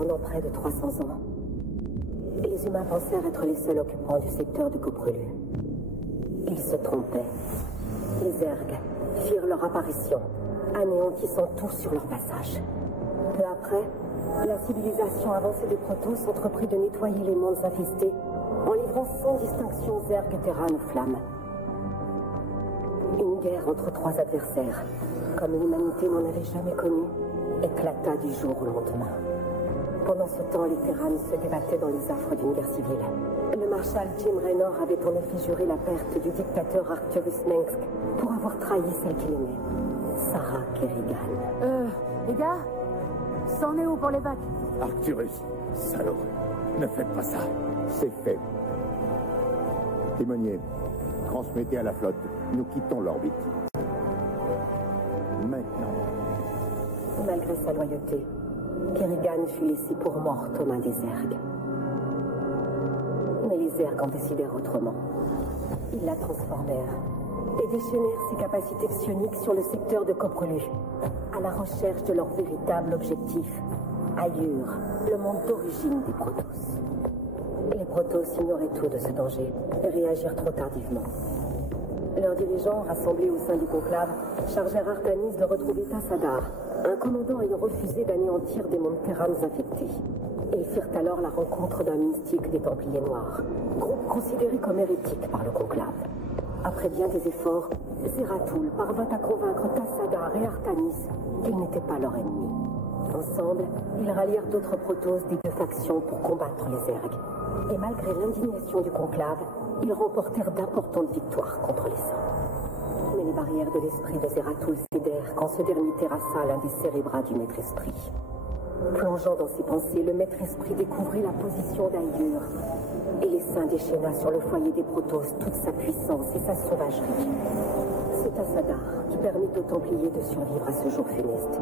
pendant près de 300 ans. Les humains pensèrent être les seuls occupants du secteur de Coprelu. Ils se trompaient. Les Zergs firent leur apparition, anéantissant tout sur leur passage. Peu après, la civilisation avancée des Protoss entreprit de nettoyer les mondes infestés en livrant sans distinction Zerg et Terran aux flammes. Une guerre entre trois adversaires, comme l'humanité n'en avait jamais connu, éclata du jour au lendemain. Pendant ce temps, les Terrans se débattaient dans les affres d'une guerre civile. Le maréchal Jim Raynor avait en effet juré la perte du dictateur Arcturus Mengsk pour avoir trahi celle qu'il aimait, Sarah Kerrigan. Les gars, c'en est où pour les vagues? Arcturus, salaud, ne faites pas ça. C'est fait. Timonier, transmettez à la flotte. Nous quittons l'orbite. Maintenant. Malgré sa loyauté, Kerrigan fut laissé pour morte aux mains des Zergs. Mais les Zergs en décidèrent autrement. Ils la transformèrent et déchaînèrent ses capacités psioniques sur le secteur de Coprelu, à la recherche de leur véritable objectif, Aiur, le monde d'origine des Protoss. Les Protoss ignoraient tout de ce danger et réagirent trop tardivement. Leurs dirigeants, rassemblés au sein du conclave, chargèrent Artanis de retrouver Tassadar, un commandant ayant refusé d'anéantir des mondes Terrans infectés. Ils firent alors la rencontre d'un mystique des Templiers Noirs, groupe considéré comme hérétique par le conclave. Après bien des efforts, Zeratul parvint à convaincre Tassadar et Artanis qu'ils n'étaient pas leurs ennemis. Ensemble, ils rallièrent d'autres Protoss des deux factions pour combattre les Zergs. Et malgré l'indignation du conclave, ils remportèrent d'importantes victoires contre les Saints. Mais les barrières de l'esprit de Zeratul cédèrent quand ce dernier terrassa l'un des cérébrats du Maître-Esprit. Plongeant dans ses pensées, le Maître-Esprit découvrit la position d'Aiur. Et les Saints déchaîna sur le foyer des Protoss toute sa puissance et sa sauvagerie. C'est Tassadar qui permit aux Templiers de survivre à ce jour funeste.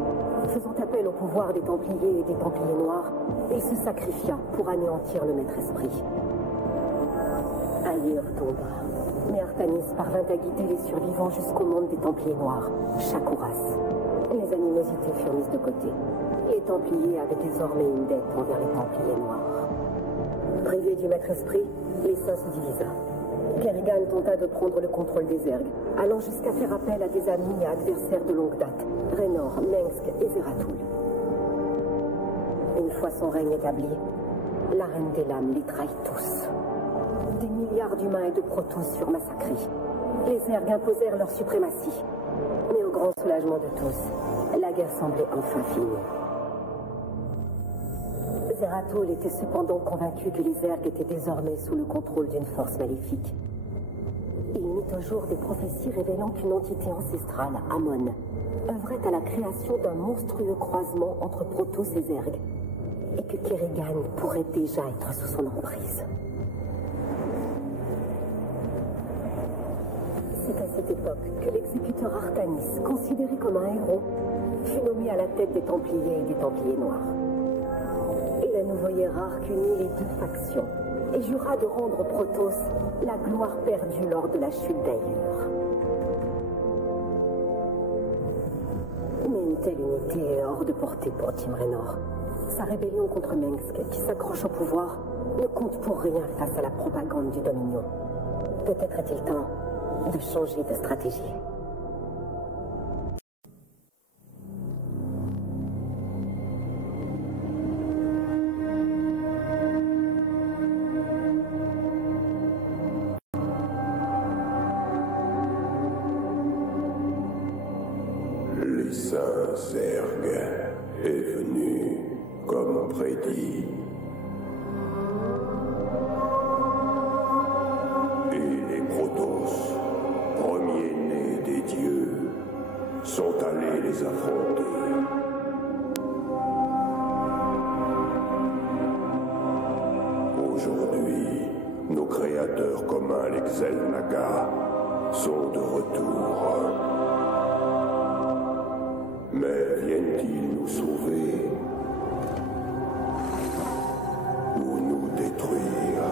Faisant appel au pouvoir des Templiers et des Templiers Noirs, il se sacrifia pour anéantir le Maître-Esprit. Aiur tomba, mais Artanis parvint à guider les survivants jusqu'au monde des Templiers Noirs, Shakuras. Les animosités furent mises de côté. Les Templiers avaient désormais une dette envers les Templiers Noirs. Privés du Maître-Esprit, les Saints se divisa. Kerrigan tenta de prendre le contrôle des Zergs, allant jusqu'à faire appel à des amis et adversaires de longue date, Raynor, Mengsk et Zeratul. Une fois son règne établi, la Reine des Lames les trahit tous. Des milliards d'humains et de Protoss furent massacrés. Les Zergs imposèrent leur suprématie. Mais au grand soulagement de tous, la guerre semblait enfin finie. Zeratul était cependant convaincu que les Zergs étaient désormais sous le contrôle d'une force maléfique. Il mit au jour des prophéties révélant qu'une entité ancestrale, Amon, œuvrait à la création d'un monstrueux croisement entre Protoss et Zerg, et que Kerrigan pourrait déjà être sous son emprise. C'est à cette époque que l'exécuteur Artanis, considéré comme un héros, fut nommé à la tête des Templiers et des Templiers Noirs. Et le nouveau hiérarque unit les deux factions et jura de rendre Protoss la gloire perdue lors de la chute d'Aiur. Mais une telle unité est hors de portée pour Jim Raynor. Sa rébellion contre Mengsk, qui s'accroche au pouvoir, ne compte pour rien face à la propagande du Dominion. Peut-être est-il temps de changer de stratégie. Les Saints Zerg est venu comme prédit. Et les Protoss, premiers-nés des dieux, sont allés les affronter. Aujourd'hui, nos créateurs communs, les Xel'Naga, sont de retour. Mais viennent-ils nous sauver ou nous détruire?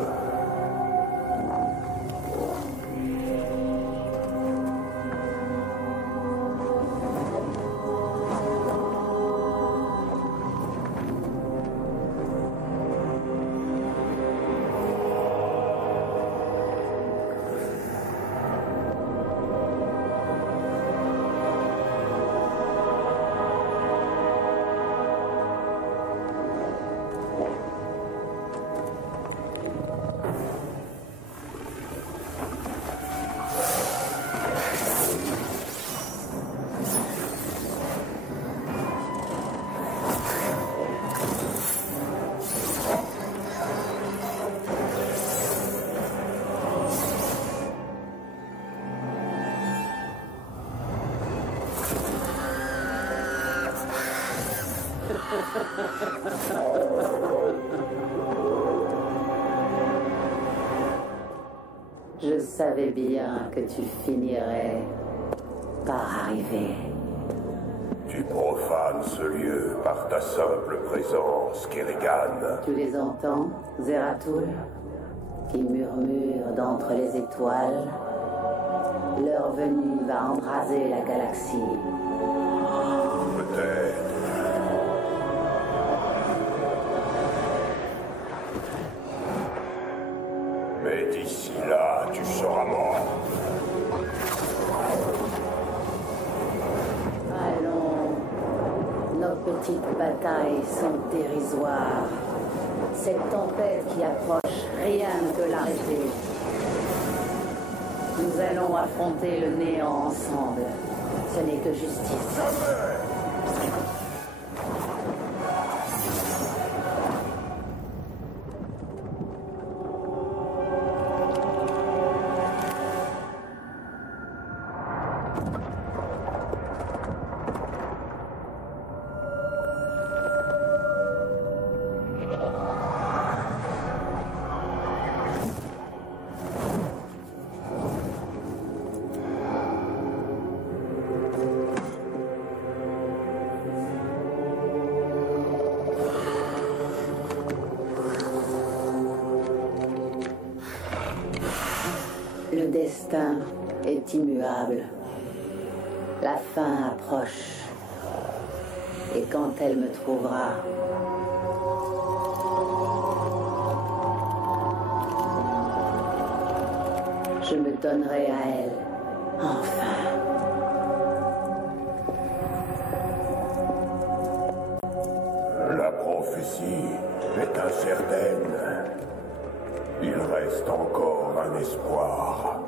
Je savais bien que tu finirais par arriver. Tu profanes ce lieu par ta simple présence, Kerrigan. Tu les entends, Zeratul, qui murmurent d'entre les étoiles? Leur venue va embraser la galaxie. Peut-être. Mais d'ici là, tu seras mort. Allons. Nos petites batailles sont dérisoires. Cette tempête qui approche, rien ne peut l'arrêter. Nous allons affronter le néant ensemble. Ce n'est que justice. Le destin est immuable. La fin approche. Et quand elle me trouvera, je me donnerai à elle, enfin. La prophétie est incertaine. Il reste encore un espoir.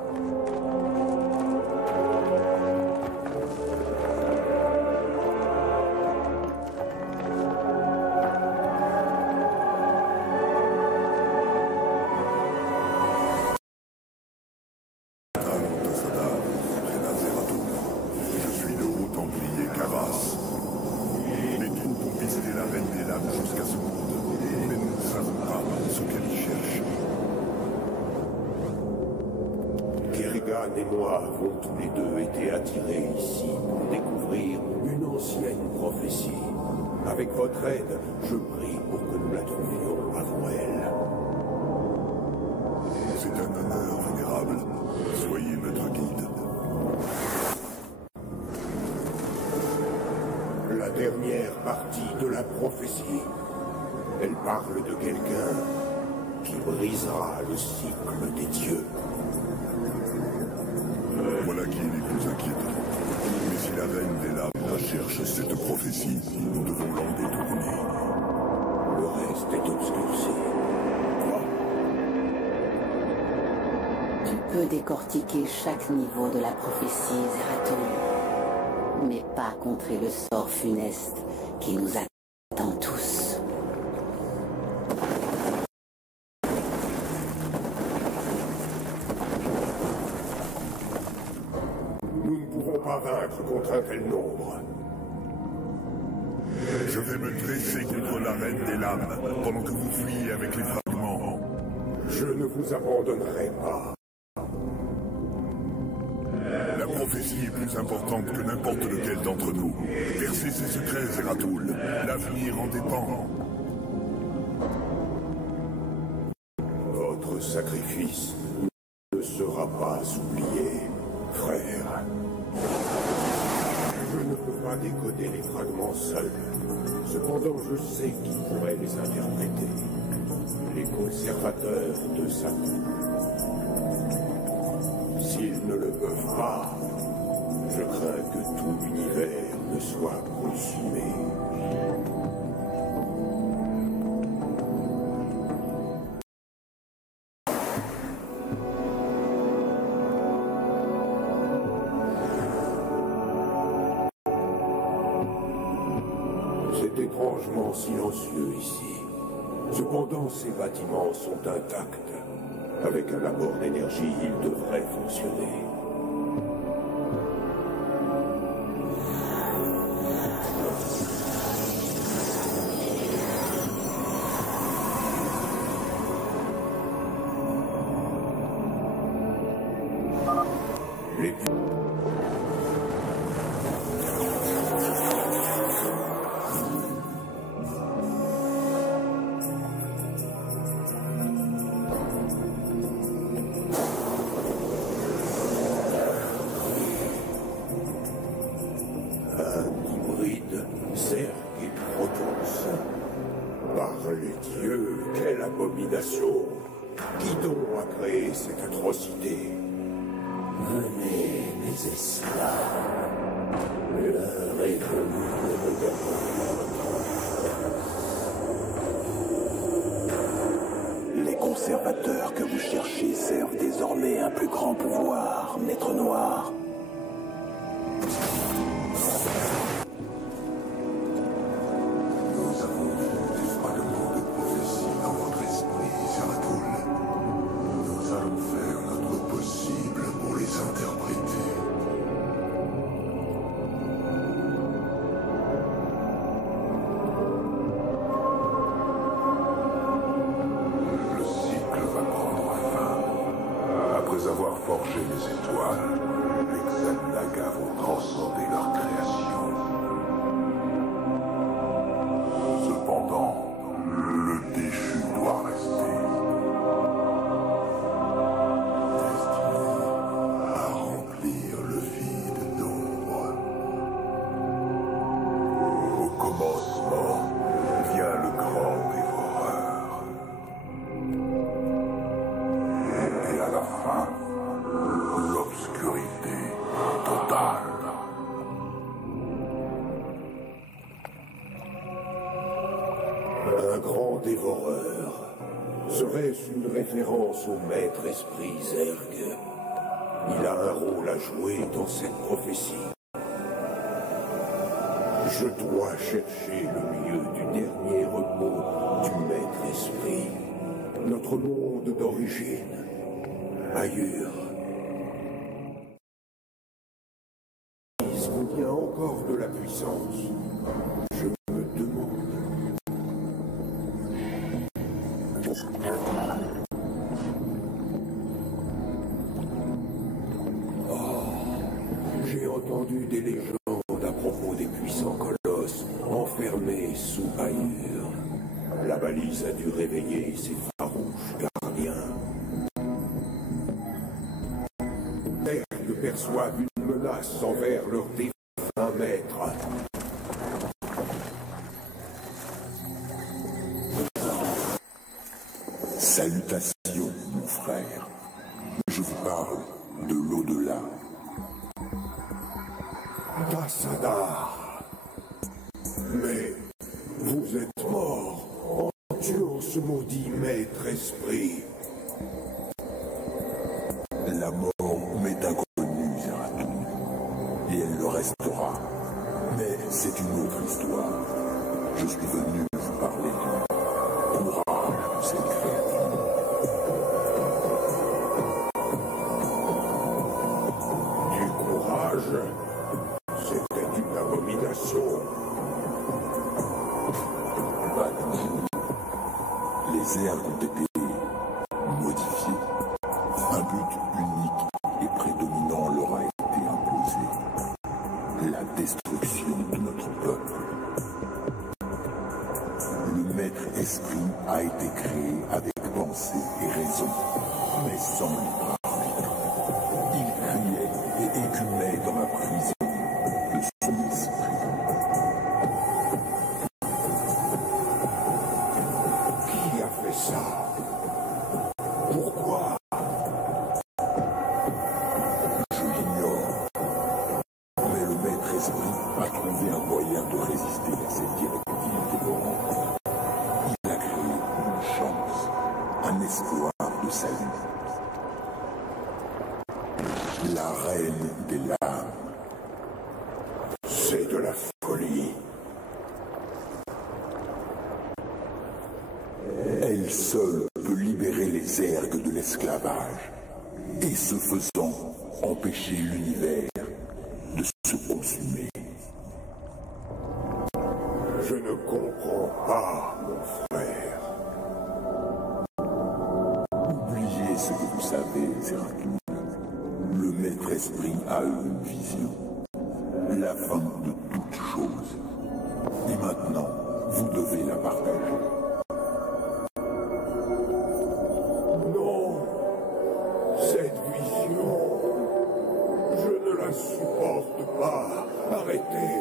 Je suis le haut templier Kavas. Les troupes ont pisté la reine des lames jusqu'à ce monde, mais nous ne savons pas ce qu'elle cherche. Kerrigan et moi avons tous les deux été attirés ici pour découvrir une ancienne prophétie. Avec votre aide, je prie pour que nous la trouvions avant elle. C'est un honneur, vénérable. Soyez notre guide. La dernière partie de la prophétie. Elle parle de quelqu'un qui brisera le cycle des dieux. Voilà qui est le plus inquiétant. Mais si la reine des lames recherche cette prophétie, nous devons l'en détourner. Le reste est obscurci. Quoi? Tu peux décortiquer chaque niveau de la prophétie, Zeratul, mais pas contrer le sort funeste qui nous attend tous. Nous ne pouvons pas vaincre contre un tel nombre. Je vais me dresser contre la reine des lames pendant que vous fuyez avec les fragments. Je ne vous abandonnerai pas. La prophétie est plus importante que n'importe lequel d'entre nous. Percez ses secrets, Zeratul. L'avenir en dépend. Votre sacrifice ne sera pas oublié, frère. Je ne peux pas décoder les fragments seuls. Cependant, je sais qui pourrait les interpréter. Les conservateurs de Satan. S'ils ne le peuvent pas, je crains que tout l'univers ne soit consumé. C'est étrangement silencieux ici. Cependant, ces bâtiments sont intacts. Avec un apport d'énergie, ils devraient fonctionner. Par les dieux, quelle abomination! Qui donc a créé cette atrocité? Venez, mes esclaves. L'heure est venue de regarder. Les conservateurs que vous cherchez servent désormais un plus grand pouvoir, Maître Noir. Nous avons vu des fragments de prophétie dans votre esprit, Zeratul. Nous allons faire notre possible pour les interpréter. Le cycle va prendre fin. Après avoir forgé les étoiles, les Xel'Naga vont transcender leur création. Cependant, le déchu doit rester. Destiné à remplir le vide d'ombre. Au commencement vient le grand dévoreur. Et à la fin, l'obscurité totale. Un grand dévoreur. Serait-ce une référence au maître esprit Zerg? Il a un rôle à jouer dans cette prophétie. Je dois chercher le lieu du dernier repos du maître esprit. Notre monde d'origine. Ailleurs. Est-ce qu'il y a encore de la puissance? Je me demande. J'ai entendu des légendes à propos des puissants colosses enfermés sous Aïur. La balise a dû réveiller ses farouches gardiens. Zerg perçoivent une menace envers leur défunt maître. Salutations, mon frère. Je vous parle de l'au-delà. Tassadar. Mais vous êtes mort en tuant ce maudit maître esprit. La mort m'est inconnue, Zeratul, et elle le restera. Mais c'est une autre histoire. Je suis venu vous parler du courage de cette créature. Du courage. C'était une abomination. Maintenant, les Zerg ont été modifiés. Un but unique et prédominant leur a été imposé. La destruction de notre peuple. Le maître esprit a été créé avec pensée et raison, mais sans libre arbitre. Il criait et écumait dans la prison de son esprit. Qui a fait ça? Pourquoi? Je l'ignore. Mais le maître esprit a trouvé un moyen de résister à cette directive dévorante. Il a créé une chance, un espoir de salut. La reine des lames. C'est de la folie. Elle seule peut libérer les Zerg de l'esclavage. Et ce faisant, empêcher l'univers de se consumer. Je ne comprends pas, mon frère. Oubliez ce que vous savez, Zeratul. Le maître esprit a eu une vision. La fin de toute chose. Et maintenant, vous devez la partager. Non. Cette vision. Je ne la supporte pas. Arrêtez.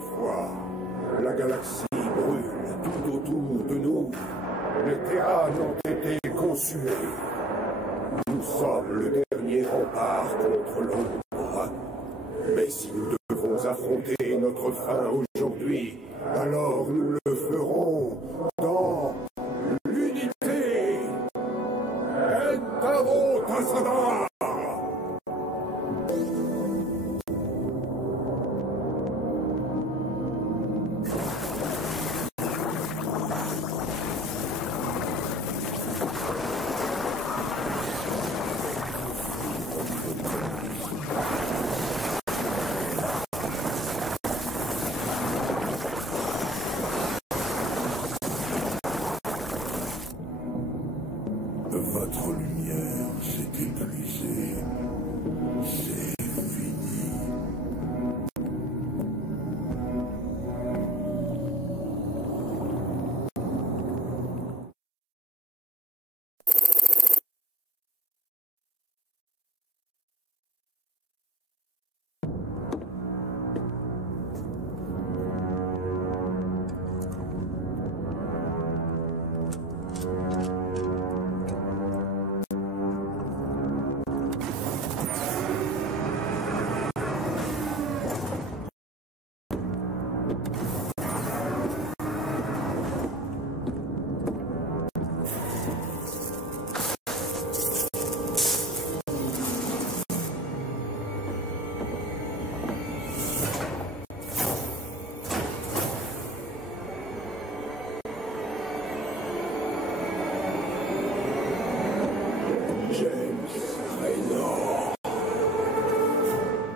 fois. La galaxie brûle tout autour de nous. Les Terrans ont été consumés. Nous sommes le dernier rempart contre l'ombre. Mais si nous devons affronter notre fin aujourd'hui, alors nous le ferons dans l'unité. Entavo Tassadar! Votre lumière s'est épuisée. C'est fini.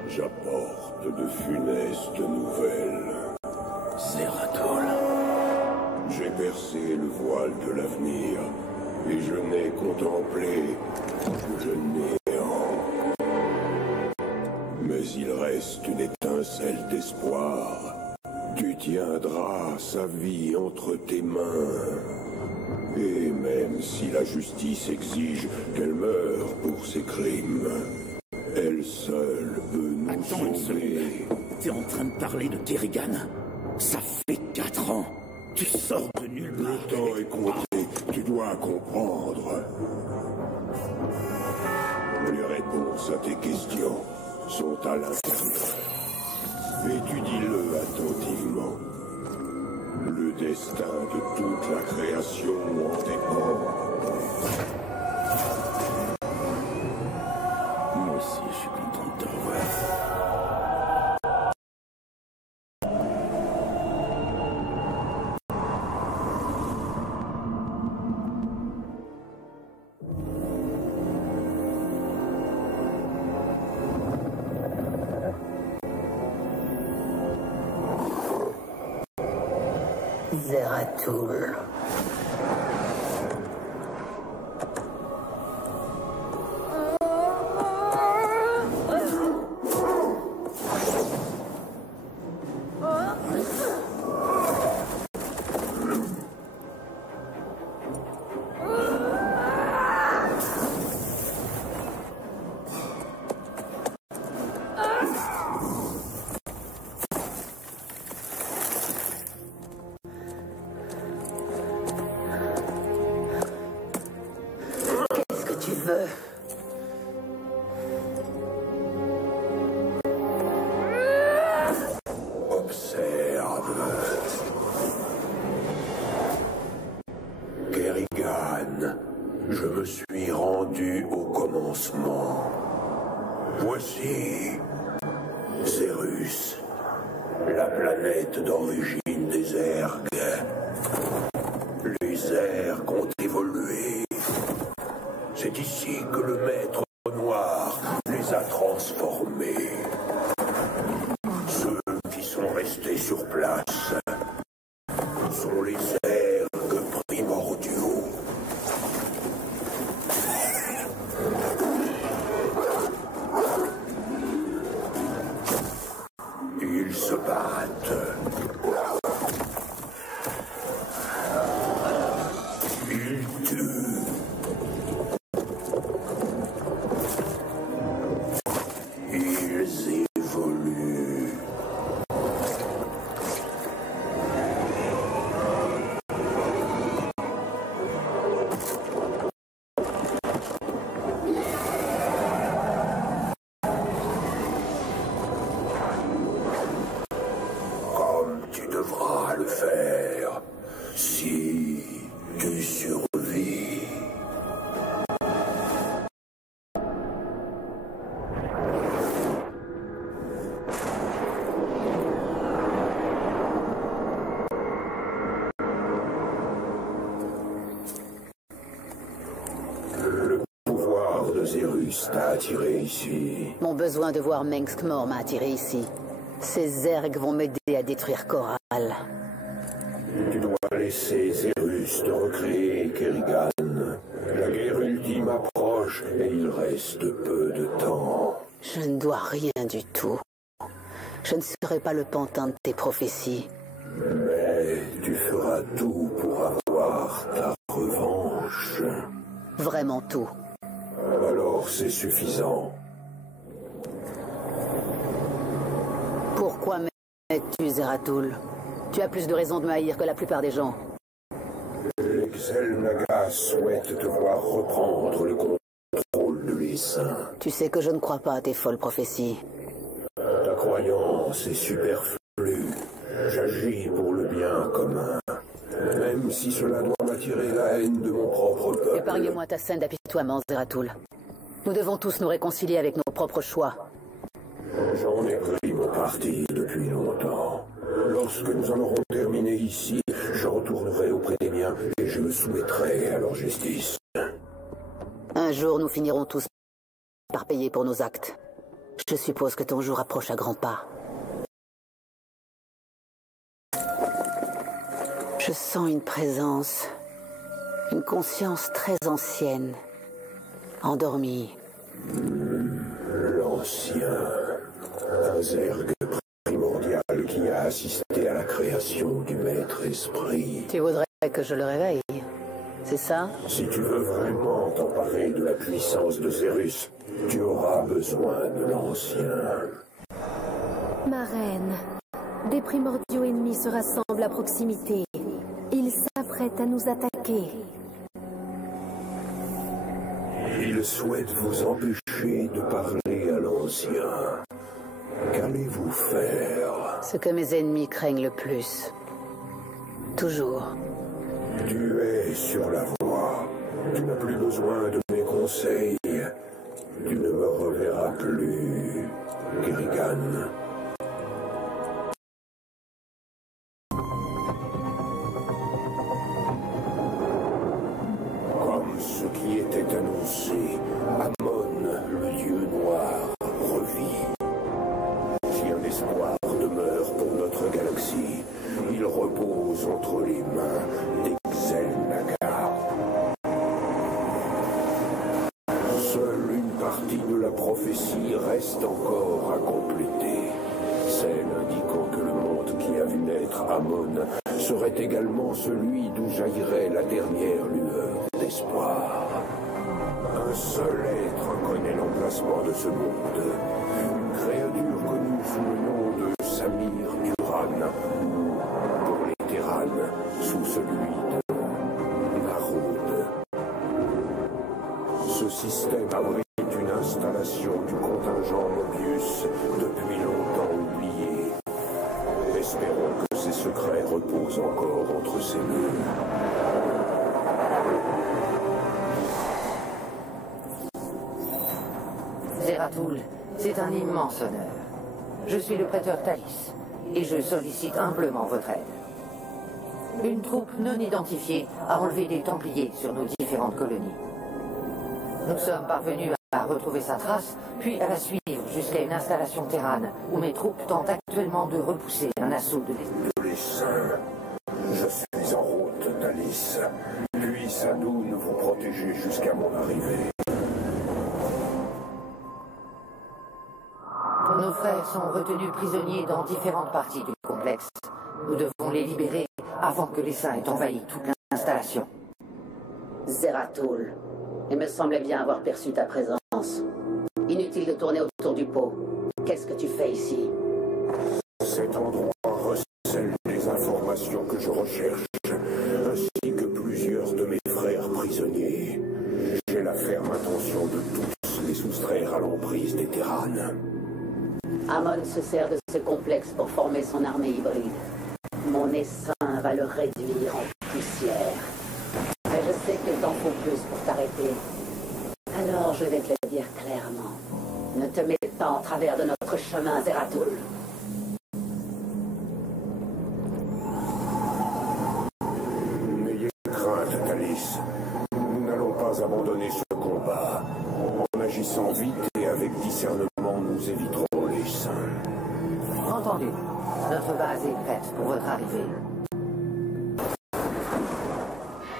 J'apporte de funestes nouvelles. Zeratul. J'ai percé le voile de l'avenir et je n'ai contemplé que le néant. Mais il reste une étincelle d'espoir. Tu tiendras sa vie entre tes mains. Et même si la justice exige qu'elle meure pour ses crimes, elle seule peut nous Attends une sauver. seconde. T'es en train de parler de Kerrigan? Ça fait 4 ans. Tu sors de nulle part. Le temps est compté, tu dois comprendre. Les réponses à tes questions sont à l'intérieur. Étudie-le attentivement. Le destin de toute la création en dépend. Moi aussi, je suis content de te revoir. Zeratul. Observe. Kerrigan, je me suis rendu au commencement. Voici Zerus, la planète d'origine des Zergs. Les Zergs ont évolué. C'est ici que le maître noir les a transformés. Ceux qui sont restés sur place sont les Zergs primordiaux. Ils se battent. Ils tuent. survie. Le pouvoir de Zerus t'a attiré ici. Mon besoin de voir Mengsk mort m'a attiré ici. Ces Zergs vont m'aider à détruire Corral. Tu dois laisser Zerus te recréer, Kerrigan. La guerre ultime approche et il reste peu de temps. Je ne dois rien du tout. Je ne serai pas le pantin de tes prophéties. Mais tu feras tout pour avoir ta revanche. Vraiment tout. Alors c'est suffisant. Pourquoi m'aides-tu, Zeratul? Tu as plus de raisons de me haïr que la plupart des gens. Les Xel'Naga souhaitent te voir reprendre le contrôle de l'Essaim. Tu sais que je ne crois pas à tes folles prophéties. Ta croyance est superflue. J'agis pour le bien commun. Même si cela doit m'attirer la haine de mon propre peuple. Épargne-moi ta scène d'apitoiement, Zeratul. Nous devons tous nous réconcilier avec nos propres choix. J'en ai pris mon parti depuis longtemps. Lorsque nous en aurons terminé ici, je retournerai auprès des miens et je me soumettrai à leur justice. Un jour, nous finirons tous par payer pour nos actes. Je suppose que ton jour approche à grands pas. Je sens une présence, une conscience très ancienne, endormie. L'ancien, un Zerg primordial qui a assisté à la création du Maître-Esprit. Tu voudrais que je le réveille, c'est ça? Si tu veux vraiment t'emparer de la puissance de Zerus, tu auras besoin de l'ancien. Ma reine, des primordiaux ennemis se rassemblent à proximité. Ils s'apprêtent à nous attaquer. Ils souhaitent vous empêcher de parler à l'ancien. Qu'allez-vous faire? Ce que mes ennemis craignent le plus. Toujours. Tu es sur la voie. Tu n'as plus besoin de mes conseils. Tu ne me reverras plus, Kerrigan. Comme ce qui était annoncé, Amon, le dieu noir, revit. Si un espoir demeure pour notre galaxie, il repose entre les mains des Xel'Naga. Seule une partie de la prophétie reste encore à compléter. Celle indiquant que le monde qui a vu naître Amon serait également celui d'où jaillirait la dernière lueur d'espoir. Un seul être connaît l'emplacement de ce monde. Une créature connue sous le nom de Samir Duran, ou pour les Terranes, sous celui de Narod. Ce système abrite une installation du contingent Mobius depuis longtemps oublié. Espérons que ces secrets reposent encore entre ses murs. Zeratul, c'est un immense honneur. Je suis le prêteur Thalis, et je sollicite humblement votre aide. Une troupe non identifiée a enlevé des Templiers sur nos différentes colonies. Nous sommes parvenus à retrouver sa trace, puis à la suivre jusqu'à une installation terrane, où mes troupes tentent actuellement de repousser un assaut de l'Essaim. Je suis en route, Thalis. Puisse Adoun vous protéger jusqu'à mon arrivée. Nos frères sont retenus prisonniers dans différentes parties du complexe. Nous devons les libérer avant que l'Essaim ait envahi toute l'installation. Zeratul, il me semblait bien avoir perçu ta présence. Inutile de tourner autour du pot. Qu'est-ce que tu fais ici? Cet endroit recèle des informations que je recherche, ainsi que plusieurs de mes frères prisonniers. J'ai la ferme intention de tous les soustraire à l'emprise des Terranes. Amon se sert de ce complexe pour former son armée hybride. Mon essaim va le réduire en poussière. Mais je trop plus pour t'arrêter. Alors je vais te le dire clairement. Ne te mets pas en travers de notre chemin, Zeratul. N'ayez crainte, Thalis. Nous n'allons pas abandonner ce combat. En agissant vite et avec discernement, nous éviterons les saints. Entendu. Notre base est prête pour votre arrivée.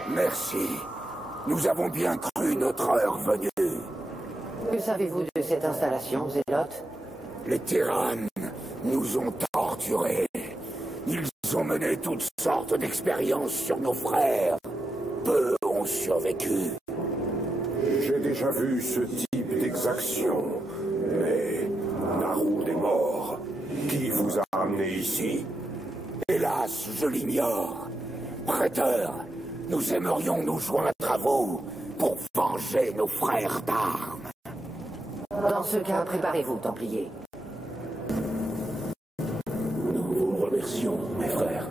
Merci. Nous avons bien cru notre heure venue. Que savez-vous de cette installation, Zélote? Les tyrannes nous ont torturés. Ils ont mené toutes sortes d'expériences sur nos frères. Peu ont survécu. J'ai déjà vu ce type d'exaction. Mais Narud est mort. Qui vous a amené ici? Hélas, je l'ignore. Prêteur, nous aimerions nous joindre à vous pour venger nos frères d'armes. Dans ce cas, préparez-vous, Templiers. Nous vous remercions, mes frères.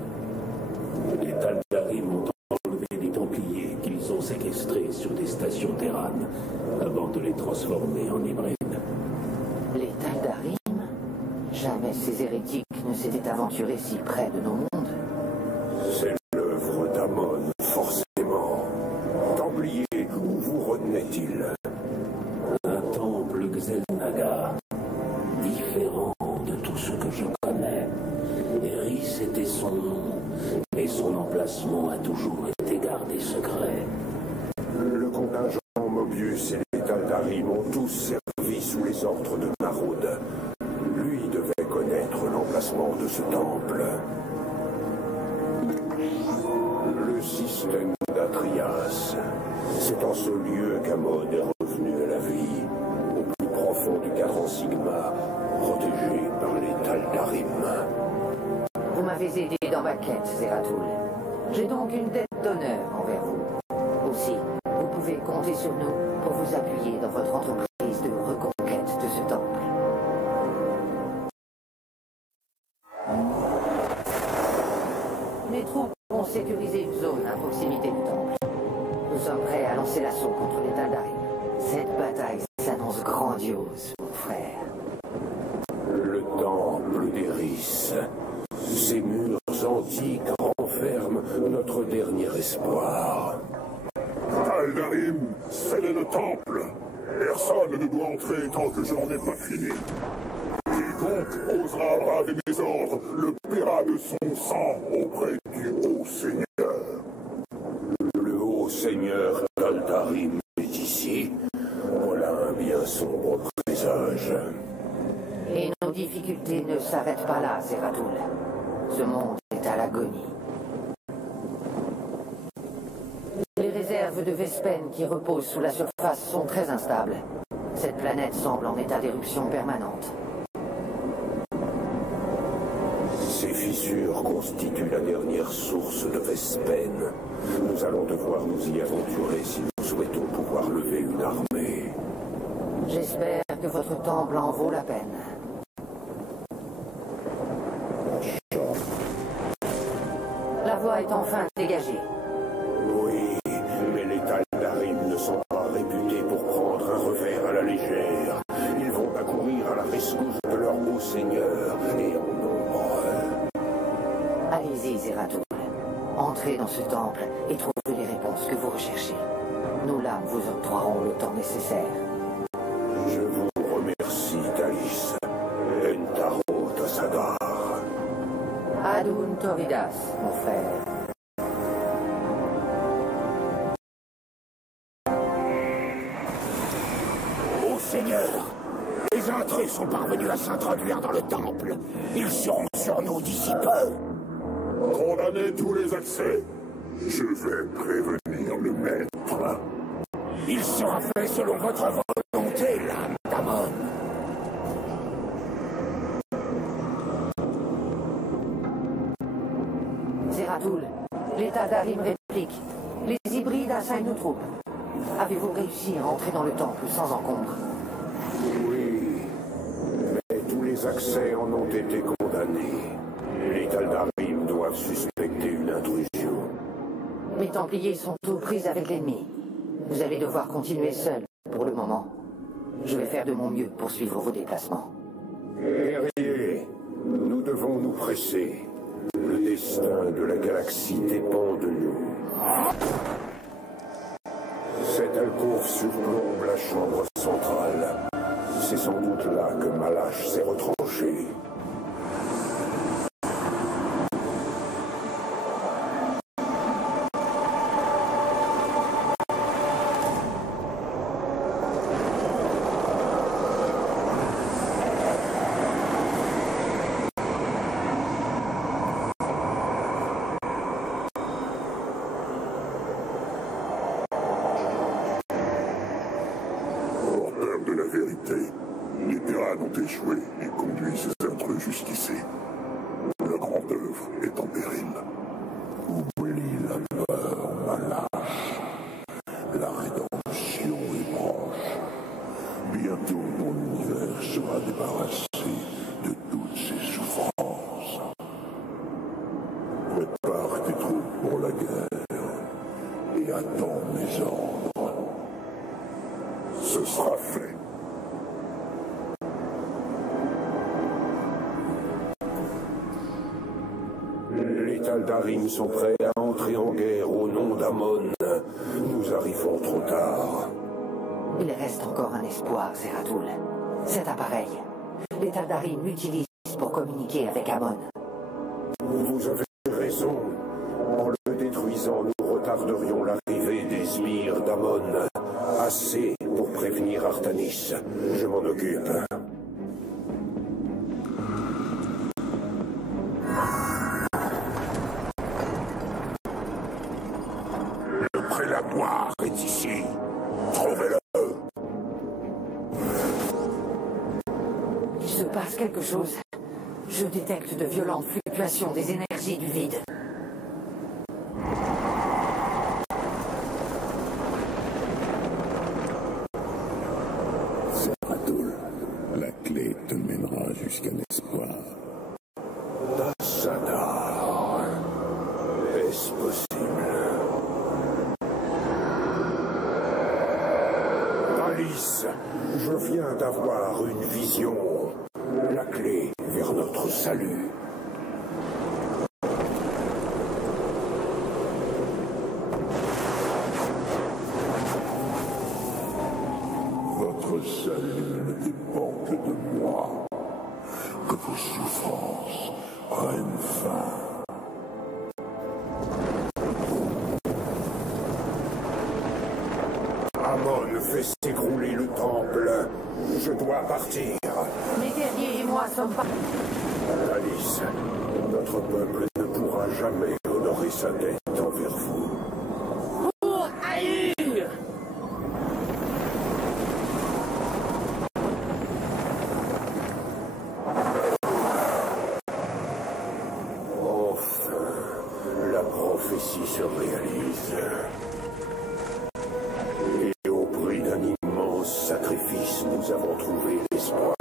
Les Taldarim ont enlevé des Templiers qu'ils ont séquestrés sur des stations terranes avant de les transformer en hybrides. Les Taldarim? Jamais ces hérétiques ne s'étaient aventurés si près de nos mondes. C'est l'œuvre d'Amon, forcément. Templier, où vous retenait-il? Un temple Xel'Naga, différent de tout ce que je connais. Eris était son nom, et son emplacement a toujours été gardé secret. Le contingent Mobius et les Taldarim ont tous servi sous les ordres de Narud. Lui devait connaître l'emplacement de ce temple. Le système d'Atrias. C'est en ce lieu qu'Amon est revenu à la vie, au plus profond du cadran Sigma, protégé par les Taldarim. Vous m'avez aidé dans ma quête, Zeratul. J'ai donc une dette d'honneur envers vous. Aussi, vous pouvez compter sur nous pour vous appuyer dans votre entreprise de reconquête de ce temple. Mes troupes ont sécurisé une zone à proximité du temple. Nous sommes prêts à lancer l'assaut contre les Taldarim. Cette bataille s'annonce grandiose, mon frère. Le temple d'Eris. Ces murs antiques renferment notre dernier espoir. Taldarim, scellez le temple. Personne ne doit entrer tant que je n'en ai pas fini. Quiconque osera braver mes ordres le paiera de son sang auprès du Haut Seigneur. Le Haut Seigneur Taldarim est ici. Voilà un bien sombre présage. Et nos difficultés ne s'arrêtent pas là, Zeratul. Ce monde est à l'agonie. Les réserves de Vespen qui reposent sous la surface sont très instables. Cette planète semble en état d'éruption permanente. Ces fissures constituent la dernière source de Vespen. Nous allons devoir nous y aventurer si nous souhaitons pouvoir lever une armée. J'espère que votre temple en vaut la peine. La voie est enfin dégagée. Oui, mais les Taldarim ne sont pas réputés pour prendre un revers à la légère. Ils vont accourir à la rescousse de leur Haut Seigneur et en nombre. Allez-y, Zeratul. Entrez dans ce temple et trouvez les réponses que vous recherchez. Nous, là, vous octroierons le temps nécessaire. Je vous remercie, Thalis. Entaro Tassadar. Adun Toridas, mon frère. Ô Seigneur, les intrus sont parvenus à s'introduire dans le temple. Ils seront sur nous d'ici peu. Condamnez tous les accès. Je vais prévenir le maître. Il sera fait selon votre volonté, l'âme d'Amon. Zeratul, les Taldarim répliquent. Les hybrides assaillent nos troupes. Avez-vous réussi à entrer dans le temple sans encombre? Oui, mais tous les accès en ont été condamnés. Les Taldarim doivent suspecter une intrusion. Mes Templiers sont aux prises avec l'ennemi. Vous allez devoir continuer seul, pour le moment. Je vais faire de mon mieux pour suivre vos déplacements. Guerrier, nous devons nous presser. Le destin de la galaxie dépend de nous. Cette alcôve surplombe la chambre centrale. C'est sans doute là que Malache s'est retranché. Les pirates ont échoué et conduit ces intrus jusqu'ici. La grande œuvre est en péril. Oublie la peur, Malache. La rédemption est proche. Bientôt, mon univers sera débarrassé de toutes ses souffrances. Prépare tes troupes pour la guerre et attends mes ordres. Ce sera fait. Les Taldarim sont prêts à entrer en guerre au nom d'Amon. Nous arrivons trop tard. Il reste encore un espoir, Zeratul. Cet appareil, les Taldarim l'utilisent pour communiquer avec Amon. Vous avez raison. En le détruisant, nous retarderions l'arrivée des sbires d'Amon. Assez pour prévenir Artanis. Je m'en occupe. Le prélatoire est ici. Trouvez-le. Il se passe quelque chose. Je détecte de violentes fluctuations des énergies du vide. Zeratul, la clé te mènera jusqu'à l'espoir. Tassadar. Est-ce possible? Alice, je viens d'avoir une vision. La clé vers notre salut. Votre salut ne dépend que de moi. Que vos souffrances prennent fin. Amon fait s'écrouler le temple. Je dois partir. Les guerriers et moi sommes pas... Alice, notre peuple ne pourra jamais honorer sa dette envers vous. Pour haïr! Enfin, la prophétie se réalise. Et au prix d'un immense sacrifice, nous avons trouvé l'espoir.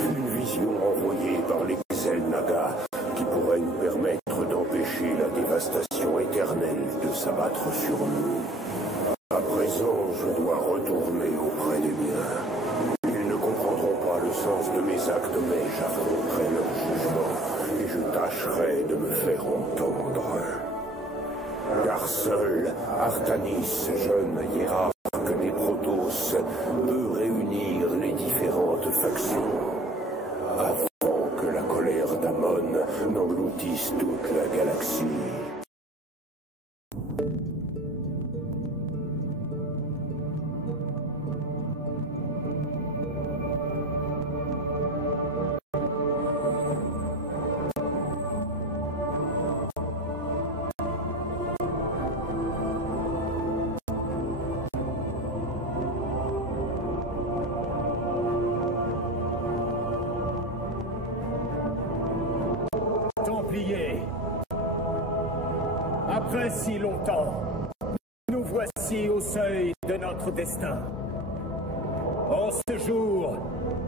Une vision envoyée par les Xel'Naga qui pourrait nous permettre d'empêcher la dévastation éternelle de s'abattre sur nous. À présent, je dois retourner auprès des miens. Ils ne comprendront pas le sens de mes actes, mais j'affronterai leur jugement et je tâcherai de me faire entendre. Car seul Artanis, jeune hiérarque des Protoss, peut réunir les différentes factions avant que la colère d'Amon n'engloutisse toute la galaxie. Templiers, après si longtemps, nous voici au seuil de notre destin. En ce jour,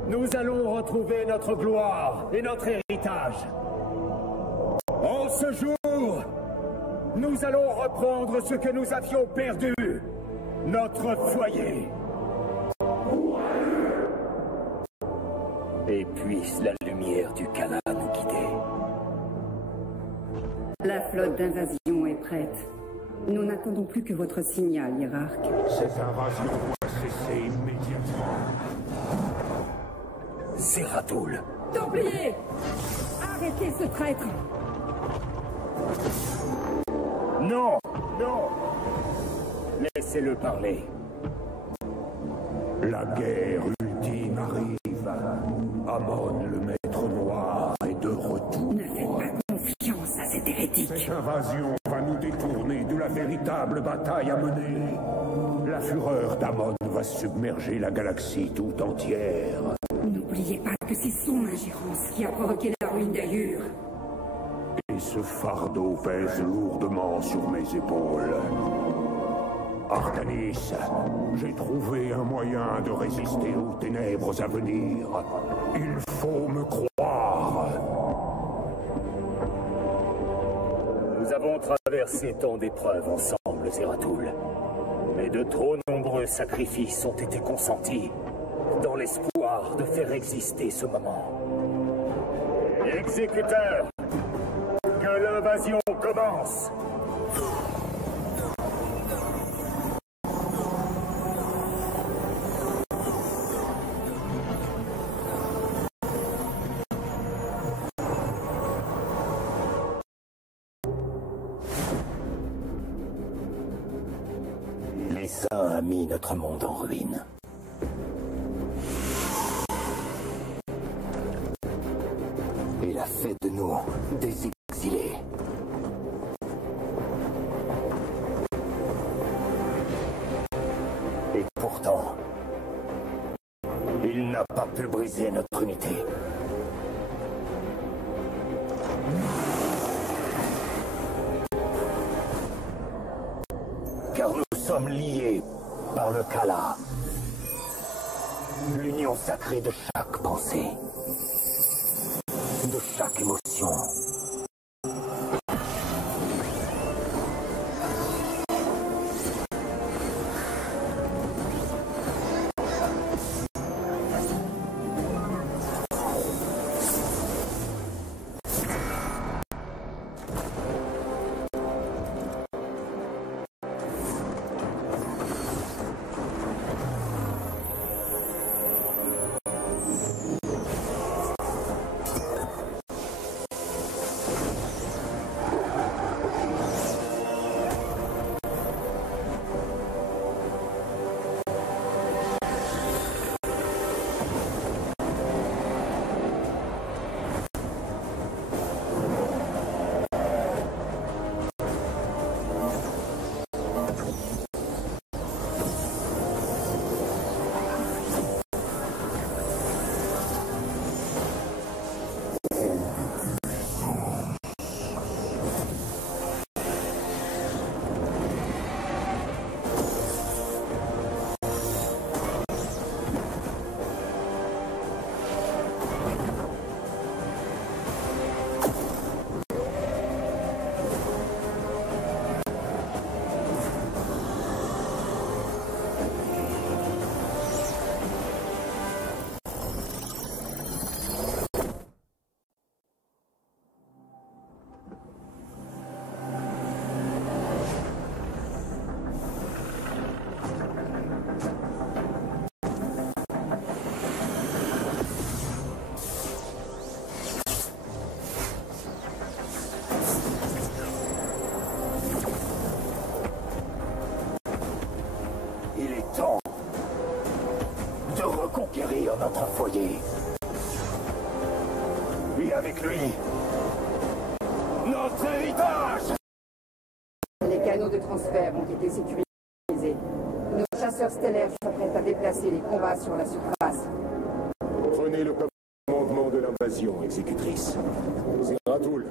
nous allons retrouver notre gloire et notre héritage. En ce jour, nous allons reprendre ce que nous avions perdu. notre foyer. Et puisse la lumière du Khala nous guider. La flotte d'invasion est prête. Nous n'attendons plus que votre signal, hiérarque. Cette invasion doit cesser immédiatement. Zeratul. Templiers! Arrêtez ce traître! Non! Non! Laissez-le parler. La guerre ultime arrive. Amon, le maître noir, est de retour. Ne faites pas confiance à cet hérétique. Cette invasion va nous détourner de la véritable bataille à mener. La fureur d'Amon va submerger la galaxie tout entière. N'oubliez pas que c'est son ingérence qui a provoqué la ruine d'Ayur. Et ce fardeau pèse lourdement sur mes épaules. Artanis, j'ai trouvé un moyen de résister aux ténèbres à venir. Il faut me croire. Nous avons traversé tant d'épreuves ensemble, Zeratul. Mais de trop nombreux sacrifices ont été consentis dans l'espoir de faire exister ce moment. Exécuteur, que l'invasion commence! L'Essaim a mis notre monde en ruine. Il a fait de nous des exilés. Et pourtant, il n'a pas pu briser notre unité. Car nous sommes liés par le Khala. L'union sacrée de chaque pensée, de chaque émotion. Conquérir notre foyer. Et avec lui, notre héritage! Les canaux de transfert ont été sécurisés. Nos chasseurs stellaires s'apprêtent à déplacer les combats sur la surface. Prenez le commandement de l'invasion, exécutrice. Zeratul,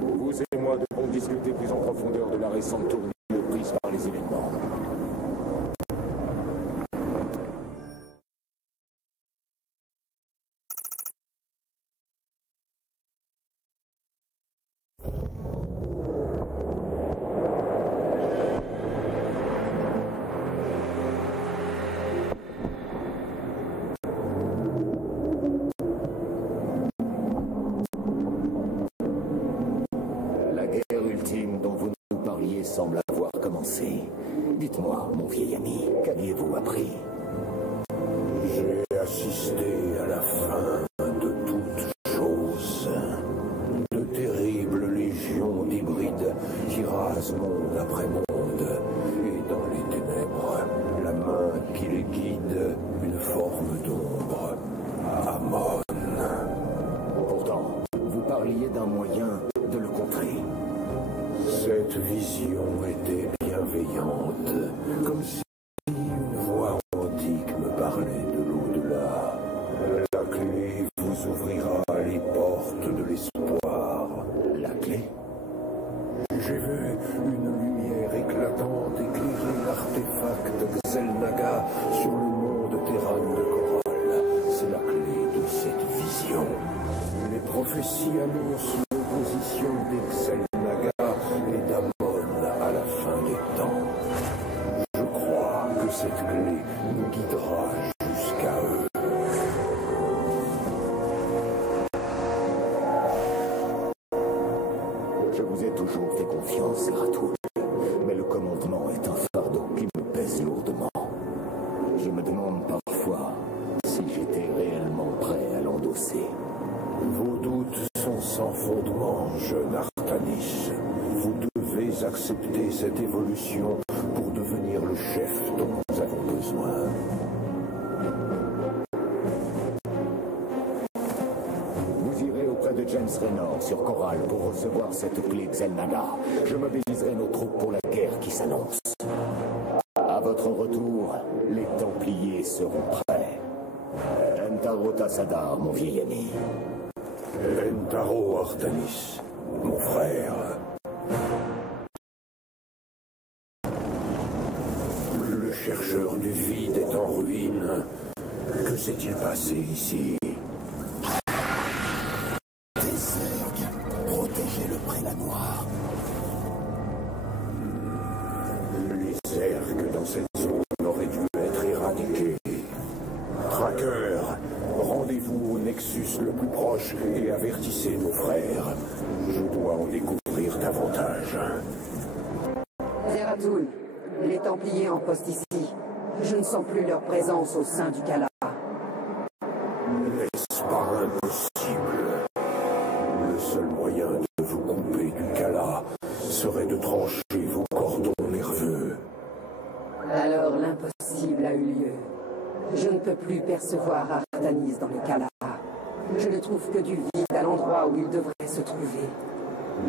vous et moi devons discuter plus en profondeur de la récente tournure prise par les événements. semble avoir commencé. Dites-moi, mon vieil ami, qu'aviez-vous appris? J'ai assisté à la fin de toutes choses. De terribles légions d'hybrides qui rasent monde après monde. Et dans les ténèbres, la main qui les guide, une forme d'ombre. Amon. Pourtant, vous parliez d'un moyen de le contrer. Cette vision était bienveillante, comme si une voix antique me parlait de l'au-delà. La clé vous ouvrira les portes de l'espoir. La clé? J'ai vu une lumière éclatante éclairer l'artefact Xel'Naga sur le monde terran de Corral. C'est la clé de cette vision. Les prophéties annoncent l'opposition d'Xel'Naga et d'Amon à la fin des temps. Je crois que cette clé nous guidera jusqu'à eux. Je vous ai toujours fait confiance, Zeratul, mais le commandement est un fardeau qui me pèse lourdement. Je me demande parfois si j'étais réellement prêt à l'endosser. Vos doutes sont sans fondement, jeune Artanis. Vous devez accepter cette évolution pour devenir le chef dont nous avons besoin. Vous irez auprès de James Raynor sur Corral pour recevoir cette clé Xel'Naga. Je mobiliserai nos troupes pour la guerre qui s'annonce. À votre retour, les Templiers seront prêts. Entaro Tassadar, mon vieil ami. Entaro Artanis, mon frère. Le chercheur du vide est en ruine. Que s'est-il passé ici? Des Zerg protégeaient le prélat noir. Les Zerg dans cette zone auraient dû être éradiqués. Tracker, rendez-vous au Nexus le plus proche et avertissez nos frères. Je dois en découvrir davantage. Zeratul, les Templiers en poste ici. Je ne sens plus leur présence au sein du Kala. N'est-ce pas impossible? Le seul moyen de vous couper du Kala serait de trancher vos cordons nerveux. Alors l'impossible a eu lieu. Je ne peux plus percevoir Artanis dans le Kala. Je ne trouve que du vide à l'endroit où il devrait se trouver.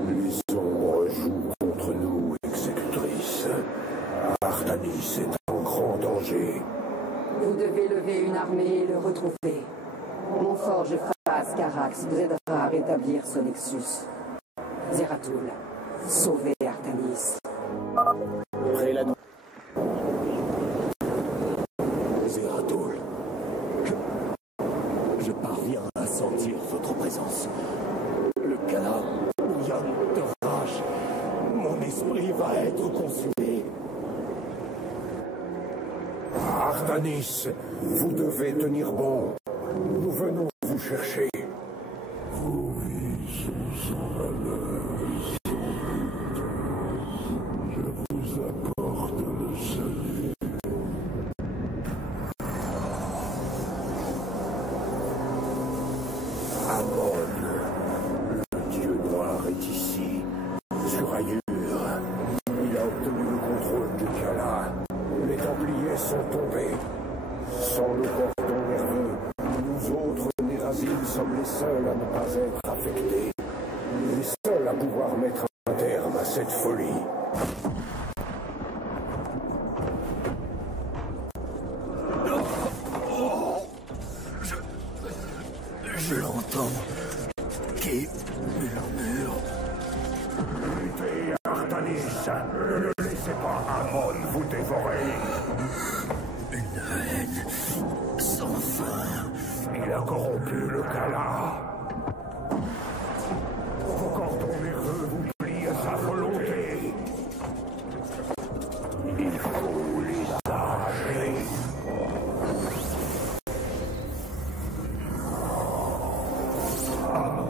Les ombres jouent contre nous, exécutrice. Artanis est en grand danger. Vous devez lever une armée et le retrouver. Mon forge Phase Carax vous aidera à rétablir ce Nexus. Zeratul, sauvez Artanis. Prélat noir. Zeratul, je parviens à sentir votre présence. Le Kala bouillonne de rage. Mon esprit va être consumé. Artanis, vous devez tenir bon. Nous venons vous chercher. Vos vies sont sans valeur. Je vous apporte le salut. Amon, le dieu noir est ici, sur Ayur. Il a obtenu le contrôle du Kala. Les Templiers sont tombés. Sans le cordon nerveux, nous autres Nérazim sommes les seuls à ne pas être affectés. Les seuls à pouvoir mettre un terme à cette folie. Je l'entends. Qui murmure. Luttez, Artanis. Ne laissez pas Amon vous dévorer. Une haine sans fin. Il a corrompu le Kala. Vos cordons nerveux vous plient à sa volonté. Il faut les arracher. Amon.